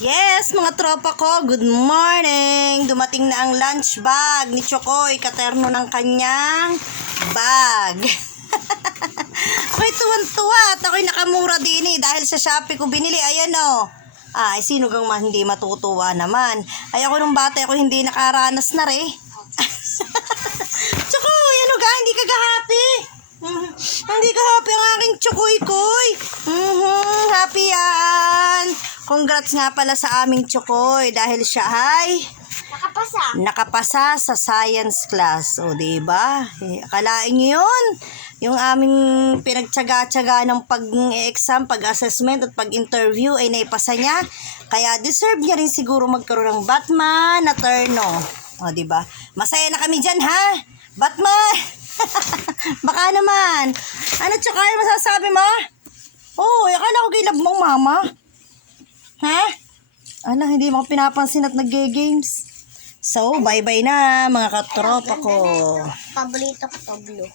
Yes, mga tropa ko, good morning! Dumating na ang lunch bag ni Chokoy, katerno ng kanyang bag. Ako'y tuwan-tuwa at ako'y nakamura din dahil sa Shopee ko binili. Ayan o. Ay, sino gang hindi matutuwa naman. Ay, ako nung bata, ako hindi nakaranas na rin. Chokoy, ano ga? Hindi ka happy? Hindi ka happy ang aking Chokoy-koy? Happy yan. Congrats nga pala sa aming Chokoy dahil siya ay nakapasa sa science class. O, diba? Akalain niyo yun? Yung aming pinagtsaga-tsaga ng pag-exam, pag-assessment at pag-interview ay naipasa niya. Kaya deserve niya rin siguro magkaroon ng Batman na turno. O, diba? Masaya na kami dyan, ha? Batman! Baka naman. Ano, Chokoy, masasabi mo? Oh, akala ko gilab mong mama. Ha? Ala, hindi mo pinapansin at nag-games. So, bye-bye na mga katropa ko. Paborito ko to blue.